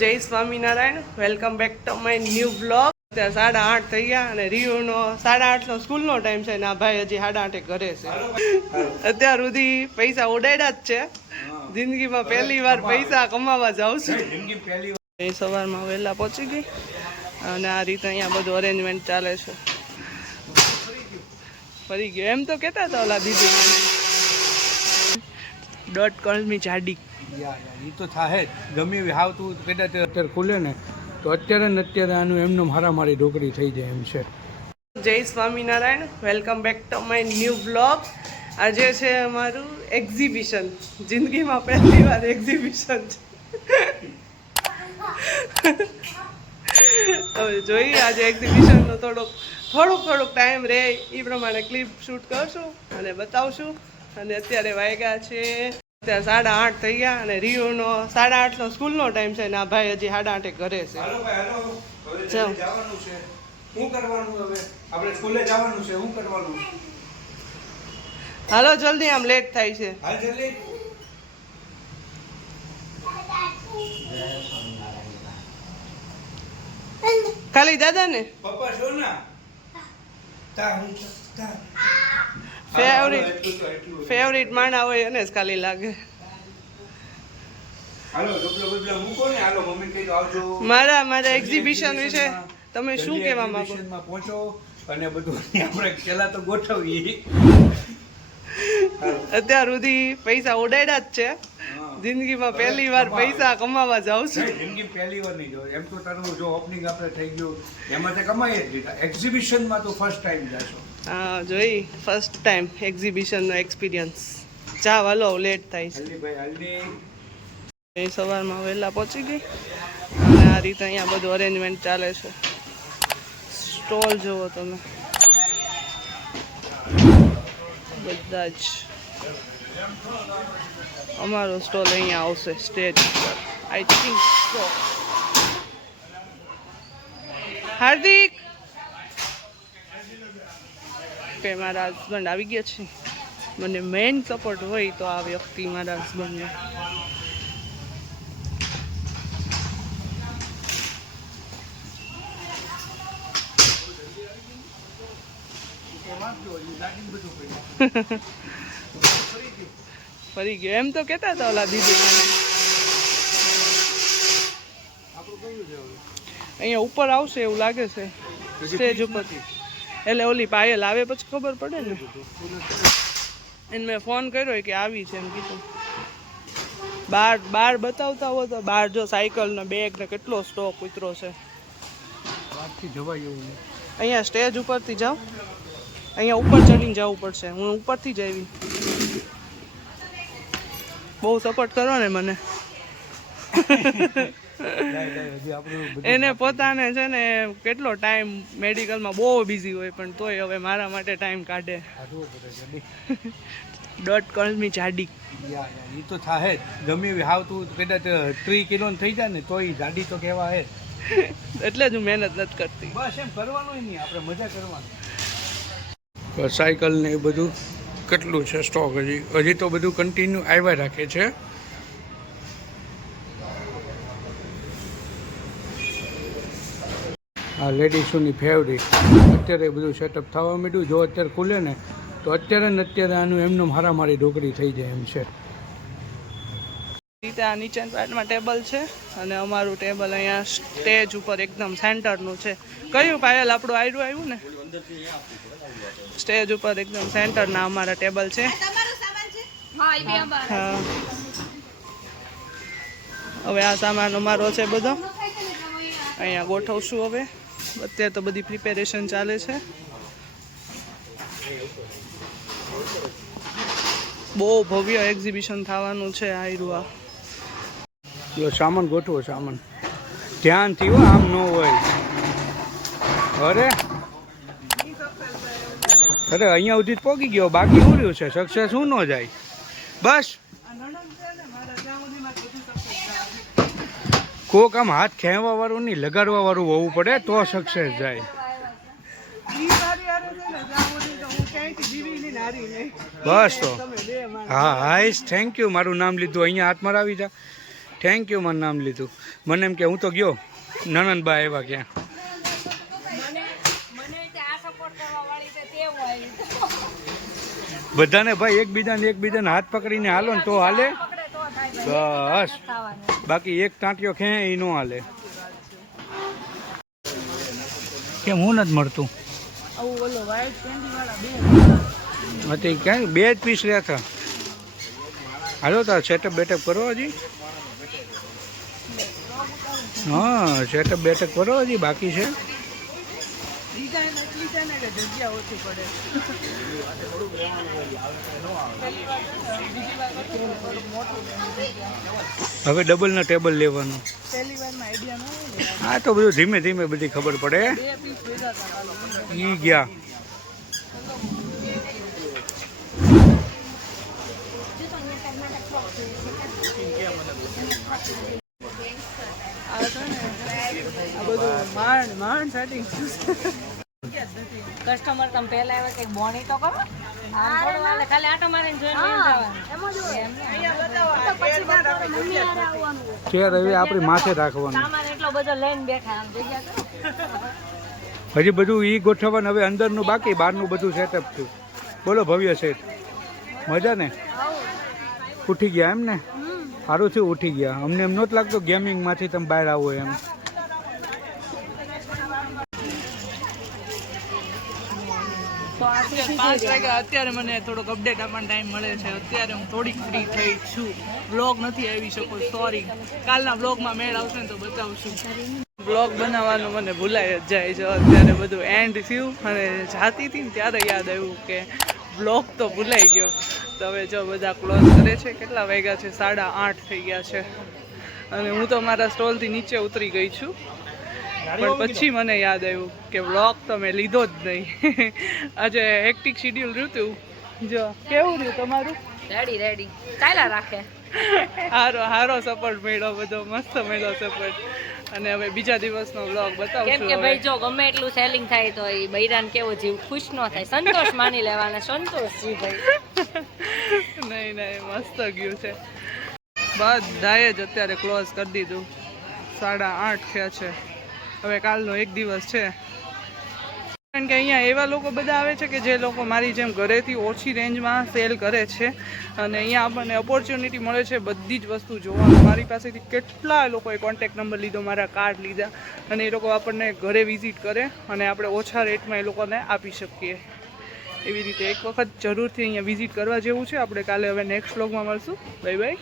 જય Swaminarayan, welcome back to my new blog. અત્યારે 8:30 થઈ ગયા અને રીયુનો 8:30 સ્કૂલનો ટાઈમ છે ને આ ભાઈ હજી 8:30 ઘરે છે. અત્યાર સુધી પૈસા ઉડાડ્યા જ છે. જિંદગીમાં પહેલી વાર પૈસા કમાવા જાઉં છું. સવારમાં વહેલા પહોંચી ગઈ અને આ રીતે અહીંયા બધું અરેન્જમેન્ટ ચાલે છે. ફરી ગયો એમ તો કહેતા હતા ઓલા દીદી .com જાડી એ તો થાય જ ગમે એવી હાવ તું કદાચ અત્યારે ખુલે ને તો અત્યારે ને અત્યારે આનું એમનો મારી ઢોકળી થઈ જાય એમ છે. જય Swaminarayan, welcome back to my new blog. આજે છે અમારું એક્ઝિબિશન. જિંદગીમાં પહેલી વાર એક્ઝિબિશન છે. હવે જોઈએ આજે એક્ઝિબિશનનો થોડોક ટાઈમ રહે એ પ્રમાણે ક્લિપ શૂટ કરશું અને બતાવશું. અને અત્યારે વાગ્યા છે અત્યારે 8:30 થઈ ગયા અને રીયુનો 8:30 સ્કૂલનો ટાઈમ છે ને આ ભાઈ હજી 8:30 ઘરે છે. હાલો જલ્દી, આમ લેટ થાય છે. ખાલી દાદા ને ફેવરિટ માણા હોય એને જ ખાલી લાગે. મારા એક્ઝિબિશન વિશે તમે શું કહેવા માંગો? પહોંચો અને બધું આપણે પેલા તો ગોઠવીએ. અત્યાર સુધી પૈસા ઉડાડ્યા જ છે. જિંદગીમાં પહેલી વાર પૈસા કમાવા જાઉં છું. જિંદગી પહેલી વાર નહીં જોયું એમ તો તારું જો ઓપનિંગ આપણે થઈ ગયું એમાં તો કમાઈ જ દીધા. એક્ઝિબિશનમાં તો ફર્સ્ટ ટાઈમ જશો. હા જોઈ, ફર્સ્ટ ટાઈમ એક્ઝિબિશનનો એક્સપિરિયન્સ. ચા વાલો લેટ થાય છે. સવારમાં વહેલા પહોંચી ગઈ અને આ રીતે અહીંયા બધું અરેન્જમેન્ટ ચાલે છે. સ્ટોલ જુઓ તમે બધા જ. અમારો સ્ટોલ અહીંયા આવશે સ્ટેજ પર આઈ થિંક સો. હાર્દિક કે મારા હસબન્ડ આવી ગયા છે. મને મેઇન સપોર્ટ હોય તો આ વ્યક્તિ મારા હસબન્ડને. ફરી ગયો એમ તો કહેતા હતા ઓલા દીદી. અહીંયા ઉપર આવશે એવું લાગે છે સ્ટેજ ઉપર. એટલે ઓલી પાયલ આવે પછી ખબર પડે ને. એને મેં ફોન કર્યો કે આવી છે એમ કીધું. બાર બતાવતા હોય તો બહાર જો સાયકલ ને બેગ ને કેટલો સ્ટોક ઉતરો છે. અહીંયા સ્ટેજ ઉપરથી જાઓ, અહીંયા ઉપર ચડીને જવું પડશે. હું ઉપરથી જ આવી. બહુ સપોર્ટ કરો ને મને. એને પોતાને છે ને કેટલો ટાઈમ મેડિકલમાં બહુ બિઝી હોય પણ તોય હવે મારા માટે ટાઈમ કાઢે. .com જાડી એ તો થાય જ ગમે એવી હાવ તું કદાચ 3 કિલો થઈ જાય ને તોય જાડી તો કહેવા હે. એટલે જ હું મહેનત નથી કરતી. બસ એમ કરવાનું નહીં, આપણે મજા કરવાની. સાયકલ ને એ બધું કેટલું છે સ્ટોક હજી તો બધું કન્ટિન્યુ આવ્યા રાખે છે. આ લેડીઝોની ફેવરિટ અત્યારે બધું સેટઅપ થવા માંડ્યું. જો અત્યારે ખુલે ને તો અત્યારે ને અત્યારે આનું એમનો મારી ઢોકળી થઈ જાય એમ છે. રીતે આ નીચેના પાર્ટમાં ટેબલ છે અને અમારું ટેબલ અહીંયા સ્ટેજ ઉપર એકદમ સેન્ટરનું છે. કયું પાયલ આપણું આવ્યું ને સ્ટેજ ઉપર એકદમ સેન્ટરના અમારા ટેબલ છે. હા હવે આ સામાન અમારો છે બધો અહીંયા ગોઠવશું. હવે અત્યારે તો બધી પ્રિપેરેશન ચાલે છે. બહુ ભવ્ય એક્ઝિબિશન થવાનું છે. આયરુઆ સામાન ગોઠવો, સામાન ધ્યાનથી હોય આમ ન હોય. અરે અહીંયા સુધી પહોંચી ગયો, બાકી શું રહ્યું છે? સક્સેસ શું ન જાય? બસ કોક આમ હાથ ખેંચવા વાળું નહીં, લગાડવા વાળું હોવું પડે તો સક્સેસ જાય. બસ તો હા હાઈશ થેન્ક યુ. મારું નામ લીધું અહીંયા હાથ મરાવી જા. થેન્ક યુ મારું નામ લીધું. મને એમ કે હું તો ગયો નનંદબા આવ્યા ક્યાં. બધાને ભાઈ એકબીજાને હાથ પકડીને હાલો ને તો હાલે બસ, બાકી એક ટાંટિયો ખે એ ન હાલે. કેમ હું નથી મળતું? ક્યાંય 2 જ પીસ રહ્યા હતા. હાલો તાર સેટઅપ બેટઅપ કરો હજી. હા સેટઅપ બેટઅપ કરો હજી બાકી છે. હવે ડબલ ના ટેબલ લેવાનું. હા તો બધું ધીમે ધીમે બધી ખબર પડે. ઈ ગયા કસ્ટમર તમે પહેલા આવ્યા કઈક બોણી તો કરો. આમ થોડું હાલે, ખાલી આટો મારીને જોઈને ચેર હવે આપણી માથે રાખવાનું. સામાન એટલો બધો લઈને બેઠા આમ જગ્યા કરો. હજી બધું ઈ ગોઠવવાનું. હવે અંદરનું બાકી, બહારનું બધું સેટઅપ થયું. બોલો ભવ્ય શેઠ, મજા ને? ઉઠી ગયા એમ ને? સારું થયું ઉઠી ગયા. અમને એમ નહોતું લાગતું ગેમિંગમાંથી તમે બહાર આવો એમ. તો આ 5 વાગ્યા અત્યારે મને થોડોક અપડેટ આપવાનો ટાઈમ મળે છે. અત્યારે હું થોડીક ફ્રી થઈ છું. બ્લોગ નથી આવી શકું, સોરી. કાલના બ્લોગમાં મેળ આવશે ને તો બતાવશું. બ્લોગ બનાવવાનું મને ભૂલાઈ જ જાય છે. અત્યારે બધું એન્ડ થયું અને જાતી હતી ને ત્યારે યાદ આવ્યું કે બ્લોગ તો ભૂલાઈ ગયો. તો હવે જો બધા ક્લોઝ કરે છે. કેટલા વાગ્યા છે? 8:30 થઈ ગયા છે. અને હું તો મારા સ્ટોલથી નીચે ઉતરી ગઈ છું. પણ પછી મને યાદ આવ્યું કે વ્લોગ તો મેં લીધો જ નહીં. આજે હેક્ટિક શિડ્યુલ રહ્યું હતું. જો કેવું રહ્યું તમારું? રેડી ચાલ્યા રાખે. હારો સપોર્ટ મળ્યો, બધો મસ્ત મળ્યો સપોર્ટ. અને હવે બીજા દિવસનો વ્લોગ બતાવશું. કેમ કે ભાઈ જો ગમે એટલું સેલિંગ થાય તો એ બૈરાન કેવો જીવ ખુશ ન થાય, સંતોષ માની લેવાના. સંતોષજી ભાઈ નહીં મસ્ત ગયું છે. બધાએ જ અત્યારે ક્લોઝ કરી દીધું. 8:30 થયા છે. હવે કાલનો એક દિવસ છે. કારણ કે અહીંયા એવા લોકો બધા આવે છે કે જે લોકો મારી જેમ ઘરેથી ઓછી રેન્જમાં સેલ કરે છે. અને અહીંયા આપણને ઓપોર્ચ્યુનિટી મળે છે બધી જ વસ્તુ જોવાનું. મારી પાસેથી કેટલા લોકોએ કોન્ટેક્ટ નંબર લીધો, મારા કાર્ડ લીધા, અને એ લોકો આપણને ઘરે વિઝિટ કરે અને આપણે ઓછા રેટમાં એ લોકોને આપી શકીએ. એવી રીતે એક વખત જરૂરથી અહીંયા વિઝિટ કરવા જેવું છે. આપણે કાલે હવે નેક્સ્ટ વ્લોગમાં મળશું. Bye bye.